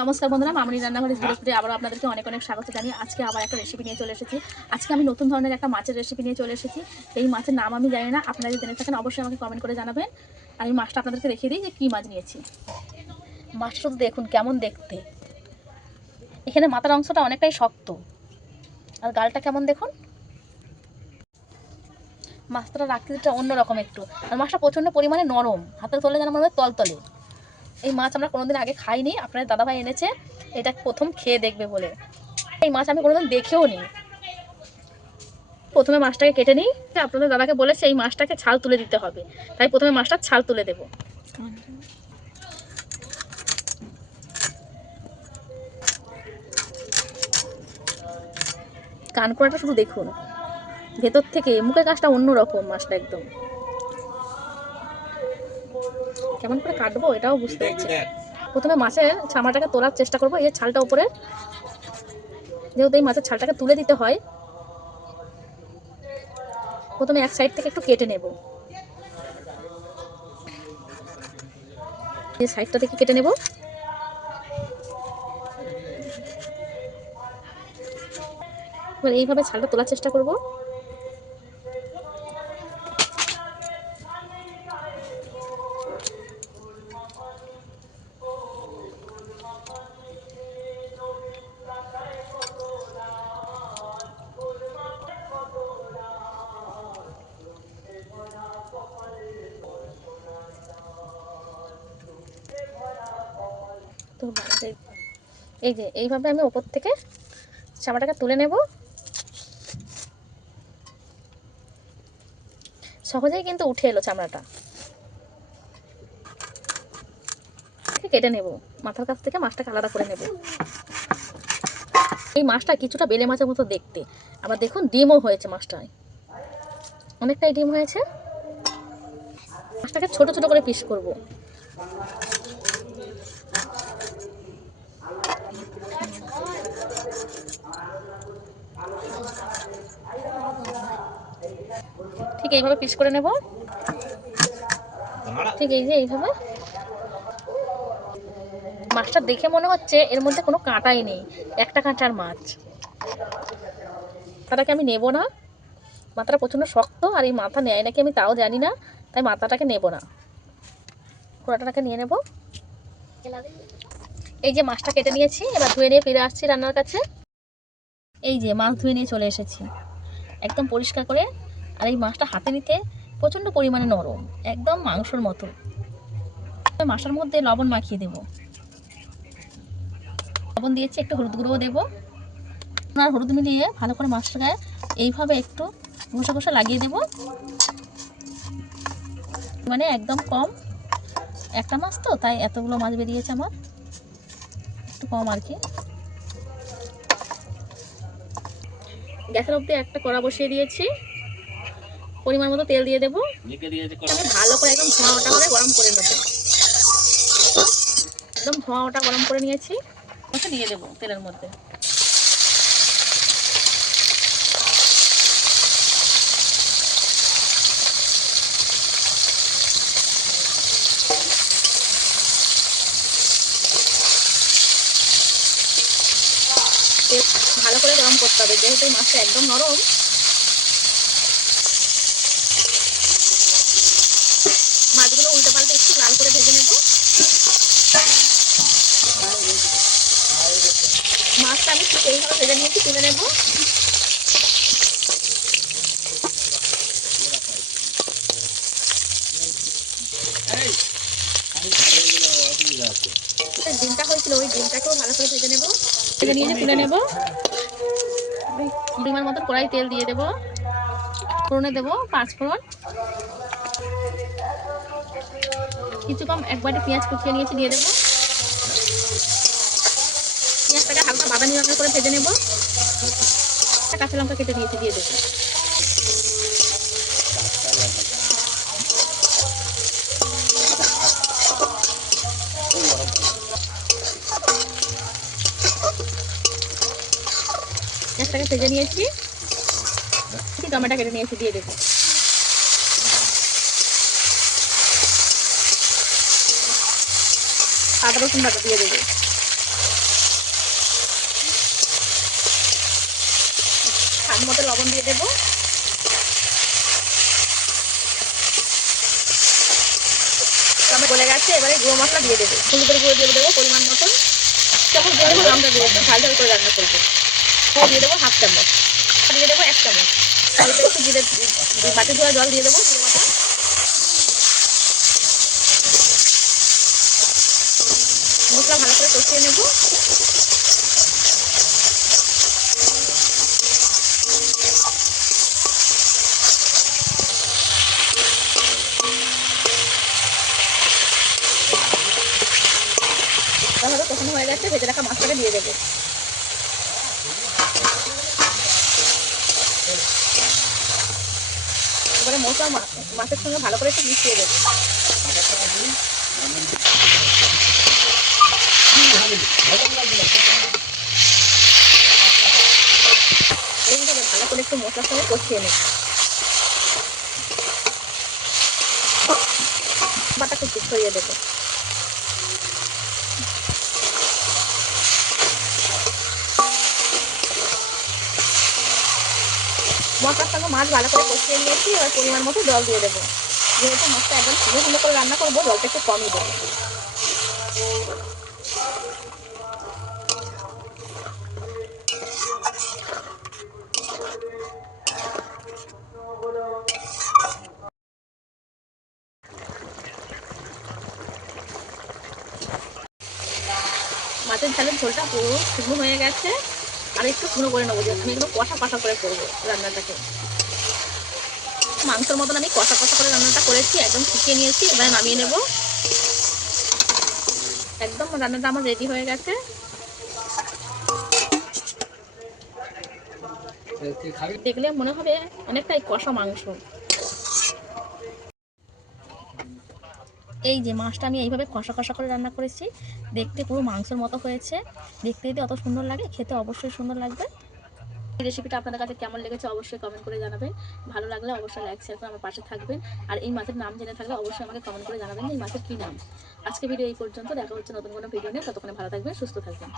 নমস্কার বন্ধুরা, মামনি রান্নাঘরের ভিডিওতে আবার আপনাদেরকে অনেক অনেক স্বাগত জানিয়ে আজকে আবার একটা রেসিপি নিয়ে চলে এসেছি। আজকে আমি নতুন ধরনের একটা মাছের রেসিপি নিয়ে চলে এসেছি। এই মাছের নাম আমি জানি না, আপনারা জেনে থাকেন অবশ্যই আমাকে কমেন্ট করে জানাবেন। আমি মাছটা আপনাদেরকে দেখিয়ে দিই যে কী মাছ নিয়েছি। মাছটা শুধু দেখুন কেমন দেখতে। এখানে মাথার অংশটা অনেকটাই শক্ত। আর গালটা কেমন দেখুন? মাছটা রাখতে অন্যরকম একটু। আর মাছটা প্রচণ্ড পরিমাণে নরম হাতে তোলে যেন মনে হয় তলতলে। এই মাছ আমরা কোনোদিন আগে খাইনি আপনার দাদাভাই এনেছে, এটা প্রথম খেয়ে দেখবে বলে। এই মাছ আমি কোনোদিন দেখেও নি। প্রথমে মাছটাকে কেটে নিই আপনাদের দাদাকে বলেছে এই মাছটাকে ছাল তুলে দিতে হবে, তাই প্রথমে মাছটা ছাল তুলে দেব। কানকোড়াটা শুধু দেখুন, ভেতর থেকে মুখের কাজটা অন্যরকম মাছটা একদম। কেমন করে কাটবো এটাও বুঝতে পারছি। প্রথমে মাছের ছামাটাকে তোলার চেষ্টা করব এই ছালটা উপরে। যেহেতু এই মাছের ছালটাকে তুলে দিতে হয় প্রথমে এক সাইড থেকে একটু কেটে নেব। এই সাইডটা থেকে কেটে নেব। এইভাবে ছালটা তোলার চেষ্টা করব। তো এই যে, এইভাবে আমি ওপর থেকে চামাটাকে তুলে নেব। সহজেই কিন্তু উঠে এলো চামড়াটা। কেটে নেব। মাথার কাছ থেকে মাছটাকে আলাদা করে নেব। এই মাছটা কিছুটা বেলে মাছের মতো দেখতে। আবার দেখুন, ডিমও হয়েছে মাছটায়। অনেকটাই ডিম হয়েছে। মাছটাকে ছোট ছোট করে পিস করব। ঠিক এইভাবে পিস করে নেব। ঠিক এই যে এইভাবে। মাছটা দেখে মনে হচ্ছে এর মধ্যে কোনো কাঁটাই নেই, একটা কাঁটার মাছ। মাথাটাকে আমি নেব না। মাথাটা প্রচণ্ড শক্ত আর এই মাথা নেয় নাকি আমি তাও জানি না, তাই মাথাটাকে নেব না। কোড়াটাকে নিয়ে নেব। এই যে মাছটা কেটে নিয়েছি, এবার ধুয়ে নিয়ে ফিরে আসছি রান্নার কাছে। এই যে মাছ ধুয়ে নিয়ে চলে এসেছি। একদম পরিষ্কার করে আর এই মাছটা হাতে নিতে প্রচণ্ড পরিমাণে নরম, একদম মাংসর মতো। মাছটার মধ্যে লবণ মাখিয়ে দেব। লবণ দিয়েছি, একটু হলুদ গুঁড়োও দেবো। আর হলুদ মিলিয়ে ভালো করে মাছটা গায়ে এইভাবে একটু ঘষা ঘষা লাগিয়ে দেব। মানে একদম কম। একটা মাছ তো, তাই এতগুলো মাছ বেরিয়েছে আমার। একটু কম আর কি। গ্যাসের অবধি একটা কড়া বসিয়ে দিয়েছি। পরিমাণ মতো তেল দিয়ে দেবো। আমি ভালো করে একদম ধোঁয়া ওটা করে গরম করে নেব একদম ধোঁয়া ওটা গরম করে নিয়েছি। ওটা দিয়ে দেবো তেলের মধ্যে। তেল ভালো করে গরম করতে হবে, যেহেতু মাছটা একদম নরম। মাছগুলো উল্টে পাল্টে একটু লাল করে ভেজে নেব। মাছটা আমি ঠিক এইভাবে ভেজে নিয়েছি, তুলে নেব। ডিমটা হয়েছিল, ওই ডিমটাকেও ভালো করে ভেজে নেব। ভেজে নিয়ে তুলে নেব। ডিমের মতো কড়াই তেল দিয়ে দেবো। ফোড়নে দেবো পাঁচ ফোড়ন। কিছু কম, এক বাটি পেঁয়াজ কুচিয়ে নিয়েছি, দিয়ে দেবো। পেঁয়াজটাকে হালকা বাদামি রঙের করে ভেজে নেব। কাঁচা লঙ্কা কেটে দিয়েছি দিয়ে দেবো। পেঁয়াজটাকে ভেজে নিয়েছি। টমেটো কেটে নিয়েছি, দিয়ে দেবো। আদা, রসুন বাটা দিয়ে দেবো। স্বাদ মতো লবণ দিয়ে দেবো। টমেটো গেছে, এবারে গুঁড়ো মশলা দিয়ে দেবো। সুন্দর গুঁড়ো দিয়ে দেবো পরিমাণ মতন। তখন গরম লঙ্কা দিয়ে দেবো। ঝাল ঝাল করে রান্না করব। ও দিয়ে দেবো হাফ চামচ। দিয়ে দেবো এক চামচ। একটু জিরে, বাটি ধোয়া জল দিয়ে দেবো মশলা ভালো করে কষিয়ে নেব। তাহলে কষানো হয়ে গেছে, ভেজে রাখা মাছটাকে দিয়ে দেবো। এবারে মশলা মাছের সঙ্গে ভালো করে একটু মিশিয়ে দেবো। এইভাবে ভালো করে একটু মশলার সঙ্গে কষিয়ে নেব। বাটা কুচি ছড়িয়ে দেবো। মশলার সঙ্গে মাছ ভালো করে কষিয়ে নিয়েছি, এবার পরিমাণ মতো জল দিয়ে দেবো। যেহেতু মাছটা একদম সুন্দর সুন্দর করে রান্না করব, জলটা একটু কমই দেবো। মাছের ঝালের ঝোলটা পুরো শুকনো হয়ে গেছে। আর একটু শুকনো করে নেব যে আমি একটু কষা কষা করে করব রান্নাটাকে। মাংসের মতন আমি কষা কষা করে রান্নাটা করেছি একদম শিখিয়ে নিয়েছি এবার নামিয়ে নেব। একদম রান্নাটা আমার রেডি হয়ে গেছে। দেখলে মনে হবে অনেকটাই কষা মাংস। এই যে মাছটা আমি এইভাবে কষা কষা করে রান্না করেছি, দেখতে পুরো মাংসের মতো হয়েছে। দেখতে যদি অত সুন্দর লাগে, খেতে অবশ্যই সুন্দর লাগবে। এই রেসিপিটা আপনাদের কাছে কেমন লেগেছে অবশ্যই কমেন্ট করে জানাবেন। ভালো লাগলে অবশ্যই লাইক শেয়ার করে আমার পাশে থাকবেন। আর এই মাছের নাম জেনে থাকলে অবশ্যই আমাকে কমেন্ট করে জানাবেন এই মাছের কী নাম। আজকে ভিডিও এই পর্যন্ত, দেখা হচ্ছে নতুন কোনো ভিডিও নিয়ে। ততক্ষণে ভালো থাকবেন, সুস্থ থাকবেন।